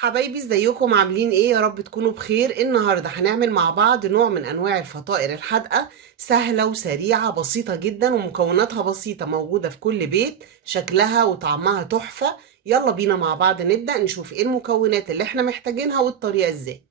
حبايبي ازيكم عاملين ايه؟ يا رب تكونوا بخير. النهارده هنعمل مع بعض نوع من انواع الفطائر الحادقه، سهله وسريعه بسيطه جدا ومكوناتها بسيطه موجوده في كل بيت، شكلها وطعمها تحفه. يلا بينا مع بعض نبدا نشوف ايه المكونات اللي احنا محتاجينها والطريقه ازاي.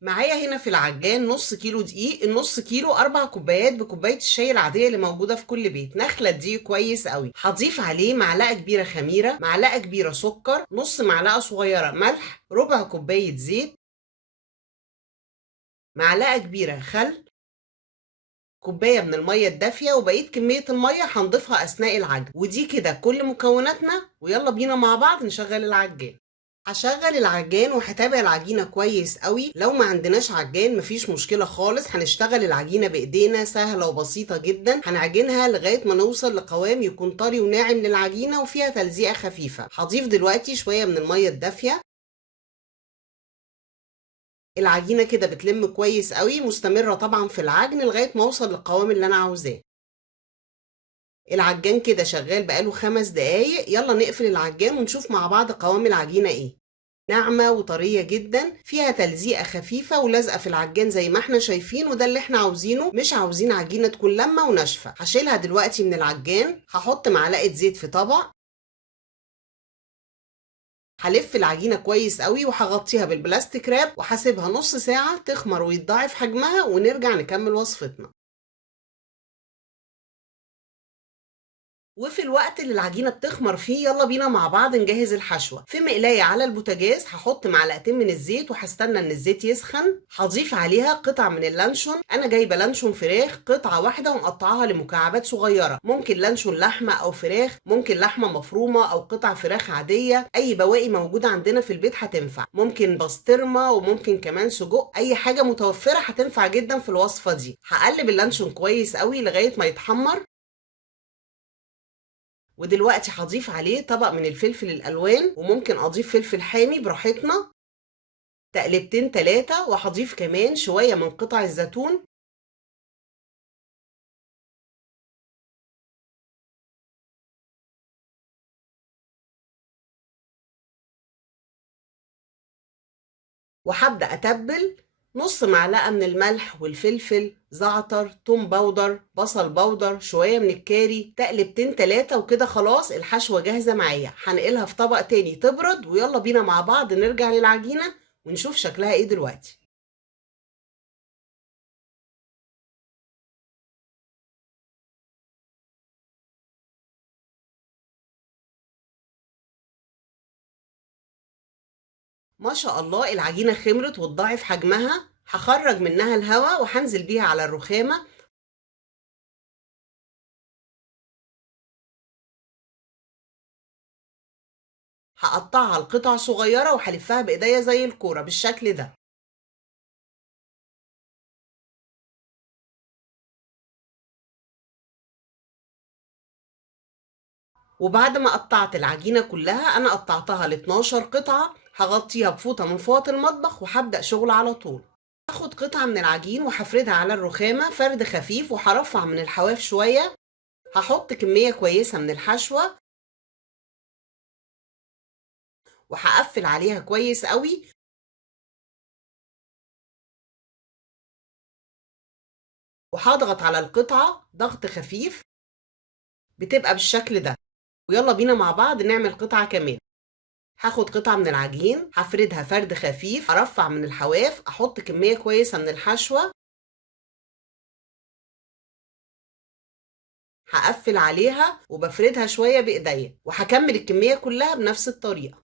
معايا هنا في العجان نص كيلو دقيق، النص كيلو 4 كوبايات بكوبايه الشاي العاديه اللي موجوده في كل بيت. نخلة دقيق كويس قوي. هضيف عليه معلقه كبيره خميره، معلقه كبيره سكر، نص معلقه صغيره ملح، ربع كوبايه زيت، معلقه كبيره خل، كوبايه من الميه الدافيه، وبقيه كميه الميه هنضيفها اثناء العجن. ودي كده كل مكوناتنا، ويلا بينا مع بعض نشغل العجان. هشغل العجان وهتابع العجينة كويس قوي. لو ما عندناش عجان مفيش مشكلة خالص، هنشتغل العجينة بايدينا، سهلة وبسيطة جدا. هنعجنها لغاية ما نوصل لقوام يكون طري وناعم للعجينة وفيها تلزيقة خفيفة. هضيف دلوقتي شوية من المية الدافية. العجينة كده بتلم كويس قوي، مستمرة طبعا في العجن لغاية ما اوصل للقوام اللي انا عاوزاه. العجان كده شغال بقاله 5 دقايق. يلا نقفل العجان ونشوف مع بعض قوام العجينة ايه. ناعمة وطرية جدا، فيها تلزيقة خفيفة ولازقة في العجان زي ما احنا شايفين، وده اللي احنا عاوزينه. مش عاوزين عجينة تكون لمة وناشفة. هشيلها دلوقتي من العجان. هحط معلقة زيت في طبق. هلف العجينة كويس قوي وهغطيها بالبلاستيك راب وهسيبها نص ساعة تخمر ويتضاعف حجمها، ونرجع نكمل وصفتنا. وفي الوقت اللي العجينة بتخمر فيه يلا بينا مع بعض نجهز الحشوة. في مقلاية على البوتاجاز هحط معلقتين من الزيت وهستنى ان الزيت يسخن. هضيف عليها قطع من اللانشون. انا جايبة لانشون فراخ قطعة واحدة ومقطعاها لمكعبات صغيرة. ممكن لانشون لحمة او فراخ، ممكن لحمة مفرومة او قطع فراخ عادية. اي بواقي موجودة عندنا في البيت هتنفع. ممكن بسطرمة وممكن كمان سجق، اي حاجة متوفرة هتنفع جدا في الوصفة دي. هقلب اللانشون كويس قوي لغاية ما يتحمر. ودلوقتي هضيف عليه طبق من الفلفل الألوان، وممكن أضيف فلفل حامي براحتنا، تقلبتين 3. وهضيف كمان شوية من قطع الزيتون. وهبدأ أتبل. نص معلقة من الملح والفلفل، زعتر، توم باودر، بصل باودر، شوية من الكاري، تقلبتين 3. وكده خلاص الحشوة جاهزة معايا. هنقلها في طبق تاني تبرد، ويلا بينا مع بعض نرجع للعجينة ونشوف شكلها ايه دلوقتي. ما شاء الله العجينة خمرت وتضاعف حجمها. هخرج منها الهواء وهنزل بيها على الرخامة. هقطعها لقطع صغيرة وهلفها بإيديا زي الكورة بالشكل ده. وبعد ما قطعت العجينة كلها، أنا قطعتها ل 12 قطعة، هغطيها بفوطة من فوط المطبخ وهبدأ شغل على طول. هاخد قطعة من العجين وهفردها على الرخامة فرد خفيف، وهرفع من الحواف شوية. هحط كمية كويسة من الحشوة وهقفل عليها كويس قوي. وهضغط على القطعة ضغط خفيف، بتبقى بالشكل ده. ويلا بينا مع بعض نعمل قطعة كمان. هاخد قطعة من العجين هفردها فرد خفيف، ارفع من الحواف، احط كمية كويسة من الحشوة، هقفل عليها وبفردها شوية بايديا، وهكمل الكمية كلها بنفس الطريقة.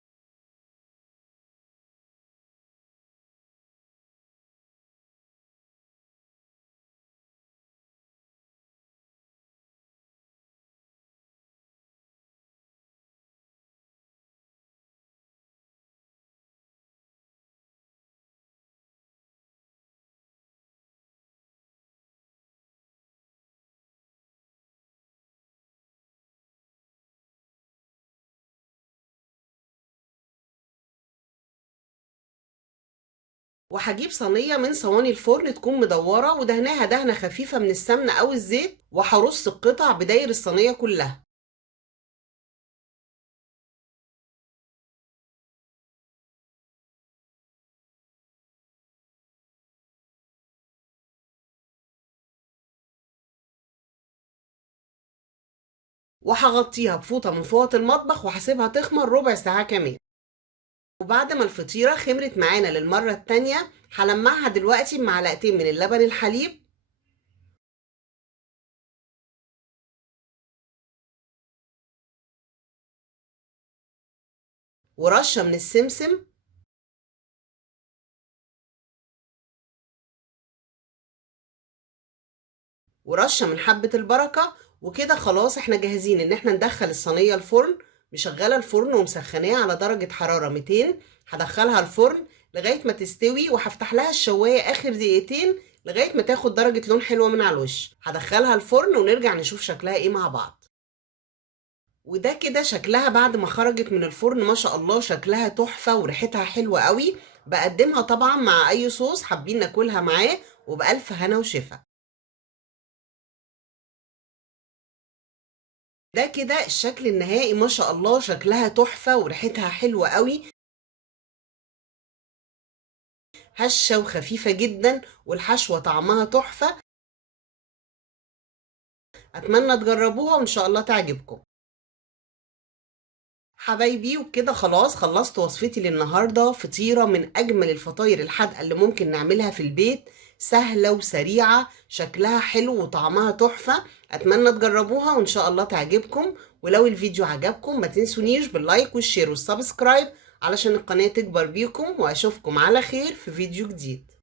وهجيب صينية من صواني الفرن تكون مدورة ودهناها دهنة خفيفة من السمنة او الزيت، وهرص القطع بداير الصينية كلها. وهغطيها بفوطة من فوط المطبخ وهسيبها تخمر ربع ساعة كمان. وبعد ما الفطيرة خمرت معانا للمرة التانية هلمعها دلوقتي بمعلقتين من اللبن الحليب ورشة من السمسم ورشة من حبة البركة. وكده خلاص احنا جاهزين ان احنا ندخل الصينية الفرن. مشغلة الفرن ومسخناه على درجة حرارة 200. هدخلها الفرن لغاية ما تستوي وهفتح لها الشواية اخر دقيقتين لغاية ما تاخد درجة لون حلوة من على الوش. هدخلها الفرن ونرجع نشوف شكلها ايه مع بعض. وده كده شكلها بعد ما خرجت من الفرن. ما شاء الله شكلها تحفة وريحتها حلوة قوي. بقدمها طبعا مع اي صوص حابين ناكلها معاه وبألف هنا وشفا. ده كده الشكل النهائي. ما شاء الله شكلها تحفة وريحتها حلوة قوي، هشة وخفيفة جدا والحشوة طعمها تحفة. أتمنى تجربوها وإن شاء الله تعجبكم حبايبي. وكده خلاص خلصت وصفتي للنهاردة. فطيرة من أجمل الفطاير الحادقة اللي ممكن نعملها في البيت، سهلة وسريعة، شكلها حلو وطعمها تحفة. أتمنى تجربوها وإن شاء الله تعجبكم. ولو الفيديو عجبكم ما تنسونيش باللايك والشير والسبسكرايب علشان القناة تكبر بيكم. وأشوفكم على خير في فيديو جديد.